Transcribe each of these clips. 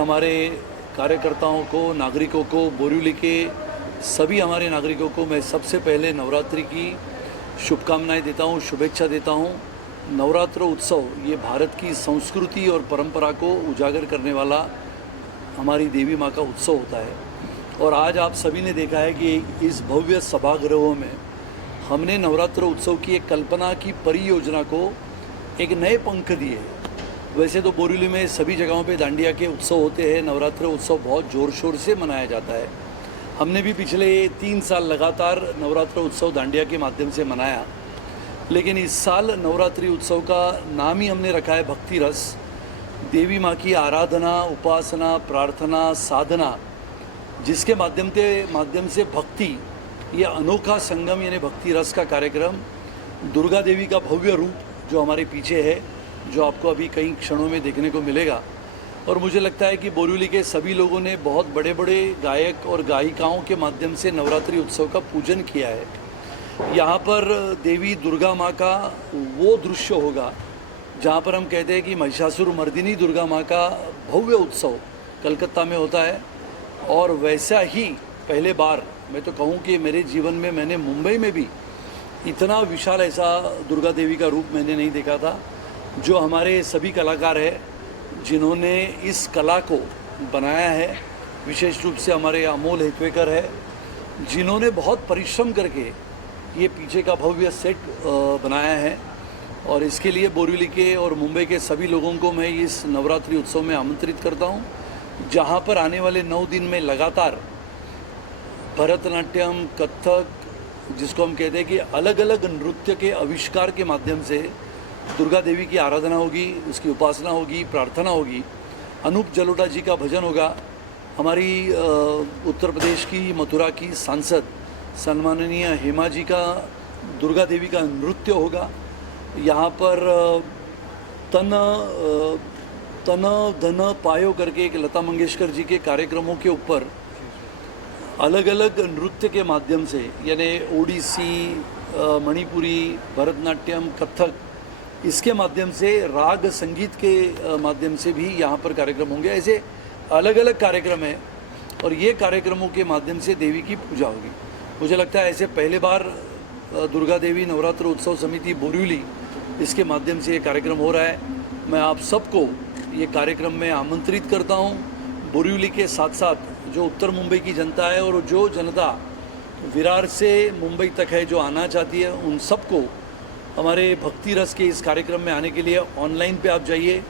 हमारे कार्यकर्ताओं को, नागरिकों को, बोरीवली के सभी हमारे नागरिकों को मैं सबसे पहले नवरात्रि की शुभकामनाएं देता हूं, शुभेच्छा देता हूं। नवरात्र उत्सव ये भारत की संस्कृति और परंपरा को उजागर करने वाला हमारी देवी माँ का उत्सव होता है। और आज आप सभी ने देखा है कि इस भव्य सभागृहों में हमने नवरात्र उत्सव की एक कल्पना की परियोजना को एक नए पंख दिए। वैसे तो बोरीवली में सभी जगहों पे दांडिया के उत्सव होते हैं, नवरात्र उत्सव बहुत ज़ोर शोर से मनाया जाता है। हमने भी पिछले 3 साल लगातार नवरात्र उत्सव दांडिया के माध्यम से मनाया, लेकिन इस साल नवरात्रि उत्सव का नाम ही हमने रखा है भक्ति रस। देवी माँ की आराधना, उपासना, प्रार्थना, साधना, जिसके माध्यम से भक्ति, ये अनोखा संगम यानी भक्ति रस का कार्यक्रम, दुर्गा देवी का भव्य रूप जो हमारे पीछे है, जो आपको अभी कई क्षणों में देखने को मिलेगा। और मुझे लगता है कि बोरीवली के सभी लोगों ने बहुत बड़े बड़े गायक और गायिकाओं के माध्यम से नवरात्रि उत्सव का पूजन किया है। यहाँ पर देवी दुर्गा माँ का वो दृश्य होगा जहाँ पर हम कहते हैं कि महिषासुर मर्दिनी दुर्गा माँ का भव्य उत्सव कलकत्ता में होता है। और वैसा ही पहले बार मैं तो कहूँ कि मेरे जीवन में मैंने मुंबई में भी इतना विशाल ऐसा दुर्गा देवी का रूप मैंने नहीं देखा था। जो हमारे सभी कलाकार हैं जिन्होंने इस कला को बनाया है, विशेष रूप से हमारे अमोल हेतवेकर है, जिन्होंने बहुत परिश्रम करके ये पीछे का भव्य सेट बनाया है। और इसके लिए बोरीवली के और मुंबई के सभी लोगों को मैं इस नवरात्रि उत्सव में आमंत्रित करता हूँ, जहाँ पर आने वाले 9 दिन में लगातार भरतनाट्यम, कथक, जिसको हम कहते हैं कि अलग अलग नृत्य के आविष्कार के माध्यम से दुर्गा देवी की आराधना होगी, उसकी उपासना होगी, प्रार्थना होगी। अनूप जलोटा जी का भजन होगा। हमारी उत्तर प्रदेश की मथुरा की सांसद सम्माननीय हेमा जी का दुर्गा देवी का नृत्य होगा। यहाँ पर तन धन पायो करके एक लता मंगेशकर जी के कार्यक्रमों के ऊपर अलग अलग नृत्य के माध्यम से, यानी ओडिसी, मणिपुरी, भरतनाट्यम, कथक, इसके माध्यम से राग संगीत के माध्यम से भी यहाँ पर कार्यक्रम होंगे। ऐसे अलग अलग कार्यक्रम हैं और ये कार्यक्रमों के माध्यम से देवी की पूजा होगी। मुझे लगता है ऐसे पहले बार दुर्गा देवी नवरात्र उत्सव समिति बोरीवली, इसके माध्यम से ये कार्यक्रम हो रहा है। मैं आप सबको ये कार्यक्रम में आमंत्रित करता हूँ। बोरीवली के साथ साथ जो उत्तर मुंबई की जनता है और जो जनता विरार से मुंबई तक है जो आना चाहती है, उन सबको हमारे भक्ति रस के इस कार्यक्रम में आने के लिए ऑनलाइन पे आप जाइए।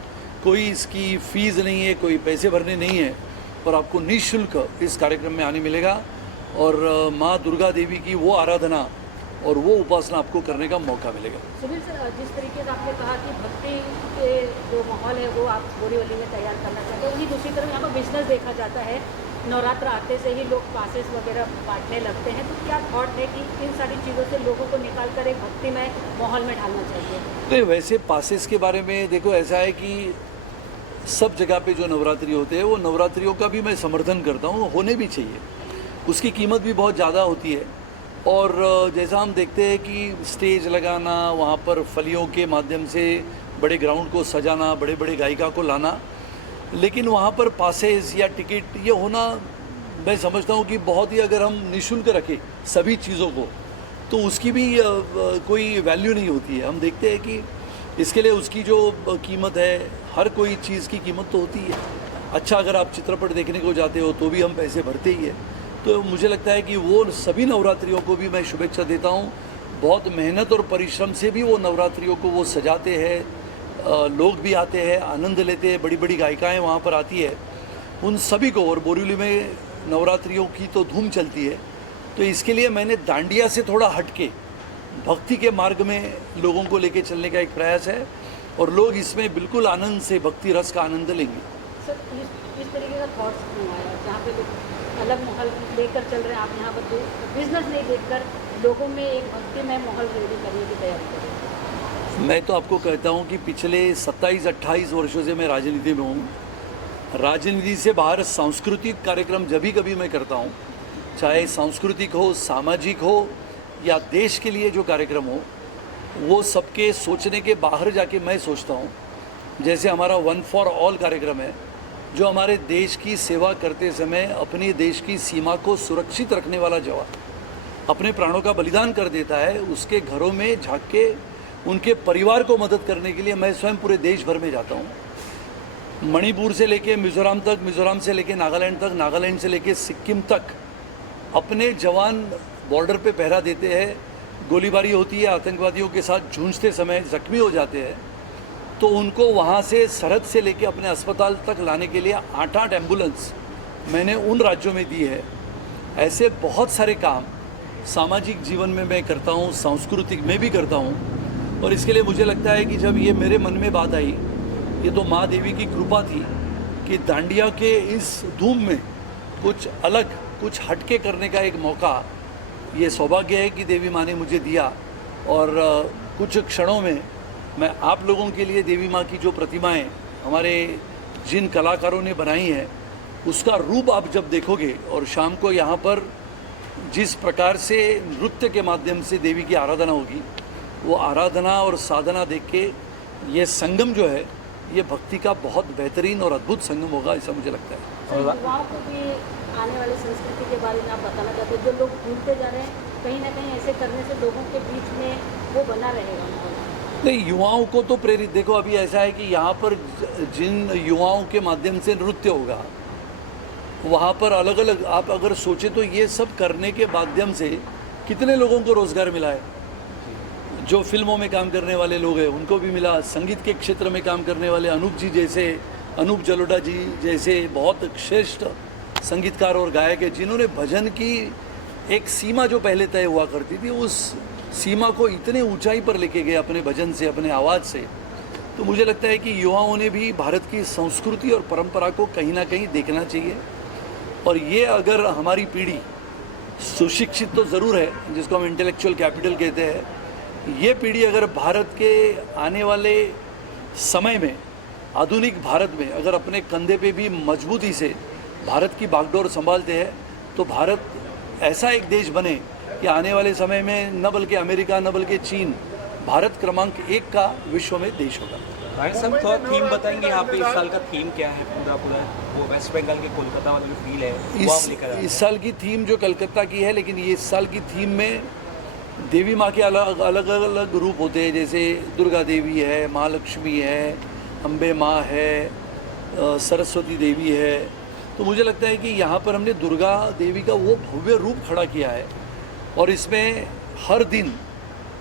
कोई इसकी फ़ीस नहीं है, कोई पैसे भरने नहीं है और आपको निःशुल्क इस कार्यक्रम में आने मिलेगा। और माँ दुर्गा देवी की वो आराधना और वो उपासना आपको करने का मौका मिलेगा। सुनील सर, जिस तरीके से आपने कहा कि भक्ति के जो माहौल है वो आप बोरीवली में तैयार करना चाहते हैं, वहीं दूसरी तरफ यहाँ पर बिजनेस देखा जाता है। नवरात्र आते से ही लोग पासेस वगैरह बांटने लगते हैं, तो क्या थॉट है कि इन सारी चीज़ों से लोगों को निकाल कर एक भक्तिमय माहौल में ढालना चाहिए? नहीं, वैसे पासेस के बारे में देखो, ऐसा है कि सब जगह पे जो नवरात्रि होते हैं वो नवरात्रियों का भी मैं समर्थन करता हूँ, होने भी चाहिए। उसकी कीमत भी बहुत ज़्यादा होती है। और जैसा हम देखते हैं कि स्टेज लगाना, वहाँ पर फलियों के माध्यम से बड़े ग्राउंड को सजाना, बड़े बड़े गायिका को लाना, लेकिन वहाँ पर पासेस या टिकट ये होना, मैं समझता हूँ कि बहुत ही, अगर हम निःशुल्क रखें सभी चीज़ों को तो उसकी भी कोई वैल्यू नहीं होती है। हम देखते हैं कि इसके लिए उसकी जो कीमत है, हर कोई चीज़ की कीमत तो होती है। अच्छा, अगर आप चित्रपट देखने को जाते हो तो भी हम पैसे भरते ही है। तो मुझे लगता है कि वो सभी नवरात्रियों को भी मैं शुभेच्छा देता हूँ। बहुत मेहनत और परिश्रम से भी वो नवरात्रियों को वो सजाते हैं, लोग भी आते हैं, आनंद लेते हैं, बड़ी बड़ी गायिकाएँ वहाँ पर आती है, उन सभी को। और बोरीवली में नवरात्रियों की तो धूम चलती है, तो इसके लिए मैंने दांडिया से थोड़ा हटके भक्ति के मार्ग में लोगों को लेके चलने का एक प्रयास है और लोग इसमें बिल्कुल आनंद से भक्ति रस का आनंद लेंगे। सर, इस तरीके का थॉट्स क्यों आया, जहाँ पे लोग अलग माहौल लेकर चल रहे हैं, आप यहाँ पर बिजनेस नहीं देखकर लोगों में एक भक्तिमय माहौल रेडी करने की तैयारी कर रहे हैं? मैं तो आपको कहता हूँ कि पिछले 27-28 वर्षों से मैं राजनीति में हूँ। राजनीति से बाहर सांस्कृतिक कार्यक्रम जब भी कभी मैं करता हूँ, चाहे सांस्कृतिक हो, सामाजिक हो या देश के लिए जो कार्यक्रम हो, वो सबके सोचने के बाहर जाके मैं सोचता हूँ। जैसे हमारा वन फॉर ऑल कार्यक्रम है, जो हमारे देश की सेवा करते समय अपने देश की सीमा को सुरक्षित रखने वाला जवान अपने प्राणों का बलिदान कर देता है, उसके घरों में झांक के उनके परिवार को मदद करने के लिए मैं स्वयं पूरे देश भर में जाता हूँ। मणिपुर से लेके मिज़ोरम तक, मिज़ोरम से लेके नागालैंड तक, नागालैंड से लेके सिक्किम तक अपने जवान बॉर्डर पे पहरा देते हैं। गोलीबारी होती है, आतंकवादियों के साथ जूझते समय जख्मी हो जाते हैं, तो उनको वहाँ से सरहद से लेके अपने अस्पताल तक लाने के लिए 8-8 एम्बुलेंस मैंने उन राज्यों में दी है। ऐसे बहुत सारे काम सामाजिक जीवन में मैं करता हूँ, सांस्कृतिक में भी करता हूँ। और इसके लिए मुझे लगता है कि जब ये मेरे मन में बात आई, ये तो माँ देवी की कृपा थी कि दांडिया के इस धूम में कुछ अलग, कुछ हटके करने का एक मौका, ये सौभाग्य है कि देवी माँ ने मुझे दिया। और कुछ क्षणों में मैं आप लोगों के लिए देवी माँ की जो प्रतिमाएं हमारे जिन कलाकारों ने बनाई हैं, उसका रूप आप जब देखोगे और शाम को यहाँ पर जिस प्रकार से नृत्य के माध्यम से देवी की आराधना होगी, वो आराधना और साधना देख के ये संगम जो है, ये भक्ति का बहुत बेहतरीन और अद्भुत संगम होगा, ऐसा मुझे लगता है। सर, युवाओं को भी आने वाली संस्कृति के बारे में आप बताना चाहते हैं? जो लोग भूलते जा रहे हैं, कहीं ना कहीं ऐसे करने से लोगों के बीच में वो बना रहेगा माहौल। नहीं, युवाओं को तो प्रेरित, देखो अभी ऐसा है कि यहाँ पर जिन युवाओं के माध्यम से नृत्य होगा, वहाँ पर अलग अलग, आप अगर सोचे तो ये सब करने के माध्यम से कितने लोगों को रोज़गार मिला है। जो फिल्मों में काम करने वाले लोग हैं उनको भी मिला, संगीत के क्षेत्र में काम करने वाले अनूप जी जैसे, अनूप जलोटा जी जैसे बहुत श्रेष्ठ संगीतकार और गायक है, जिन्होंने भजन की एक सीमा जो पहले तय हुआ करती थी, उस सीमा को इतने ऊंचाई पर लेके गए अपने भजन से, अपने आवाज़ से। तो मुझे लगता है कि युवाओं ने भी भारत की संस्कृति और परंपरा को कहीं ना कहीं देखना चाहिए। और ये अगर हमारी पीढ़ी सुशिक्षित तो ज़रूर है, जिसको हम इंटेलेक्चुअल कैपिटल कहते हैं, ये पीढ़ी अगर भारत के आने वाले समय में, आधुनिक भारत में, अगर अपने कंधे पे भी मजबूती से भारत की बागडोर संभालते हैं, तो भारत ऐसा एक देश बने कि आने वाले समय में न बल्कि अमेरिका, न बल्कि चीन, भारत क्रमांक 1 का विश्व में देश होगा। राइट साहब, थोड़ा थीम बताएंगे यहाँ पे? इस साल का थीम क्या है? पूरा वो वेस्ट बंगाल के कोलकाता वाला जो फील है वो आप लेकर आए हैं। इस साल की थीम जो कलकत्ता की है, लेकिन ये इस साल की थीम में देवी माँ के अलग अलग रूप होते हैं। जैसे दुर्गा देवी है, महालक्ष्मी है, अम्बे माँ है, सरस्वती देवी है। तो मुझे लगता है कि यहाँ पर हमने दुर्गा देवी का वो भव्य रूप खड़ा किया है, और इसमें हर दिन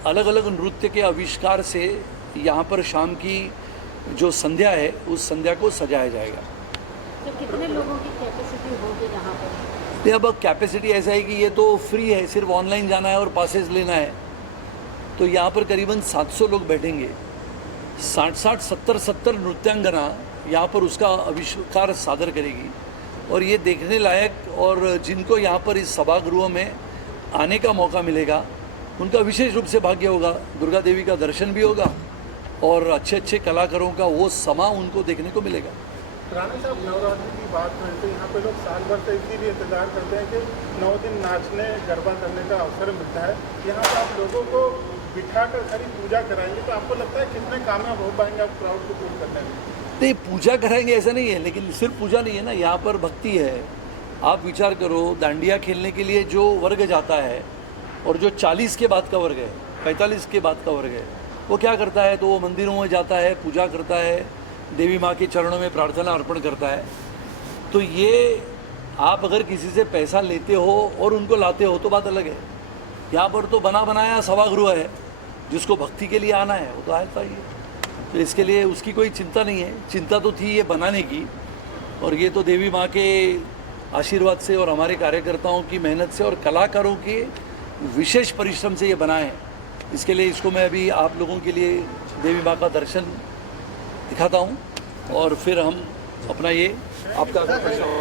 अलग अलग नृत्य के आविष्कार से यहाँ पर शाम की जो संध्या है, उस संध्या को सजाया जाएगा। तो कितने लोगों की कैपेसिटी होगी यहाँ पर? ये अब कैपेसिटी ऐसा है कि ये तो फ्री है, सिर्फ ऑनलाइन जाना है और पासेस लेना है। तो यहाँ पर करीबन 700 लोग बैठेंगे, 60 70 नृत्यांगना यहाँ पर उसका आविष्कार सादर करेगी। और ये देखने लायक, और जिनको यहाँ पर इस सभागृह में आने का मौका मिलेगा, उनका विशेष रूप से भाग्य होगा। दुर्गा देवी का दर्शन भी होगा और अच्छे अच्छे कलाकारों का वो समा उनको देखने को मिलेगा। राणा साहब, नवरात्रि की बात करें तो यहाँ पे लोग साल भर से इसीलिए इंतजार करते हैं कि 9 दिन नाचने, गरबा करने का अवसर मिलता है। यहाँ पर आप लोगों को बिठा कर खाली पूजा कराएंगे, तो आपको लगता है कितने कामयाब हो पाएंगे आप क्राउड को पूर्ण करने में? नहीं, पूजा कराएंगे ऐसा नहीं है, लेकिन सिर्फ पूजा नहीं है ना, यहाँ पर भक्ति है। आप विचार करो, दांडिया खेलने के लिए जो वर्ग जाता है और जो 40 के बाद का वर्ग है, 45 के बाद का वर्ग है, वो क्या करता है? तो वो मंदिरों में जाता है, पूजा करता है, देवी माँ के चरणों में प्रार्थना अर्पण करता है। तो ये आप अगर किसी से पैसा लेते हो और उनको लाते हो तो बात अलग है। यहाँ पर तो बना बनाया सभागृह है, जिसको भक्ति के लिए आना है वो तो आता ही है। तो इसके लिए उसकी कोई चिंता नहीं है। चिंता तो थी ये बनाने की, और ये तो देवी माँ के आशीर्वाद से और हमारे कार्यकर्ताओं की मेहनत से और कलाकारों के विशेष परिश्रम से ये बनाए हैं। इसके लिए इसको मैं अभी आप लोगों के लिए देवी माँ का दर्शन दिखाता हूँ, और फिर हम अपना ये आपका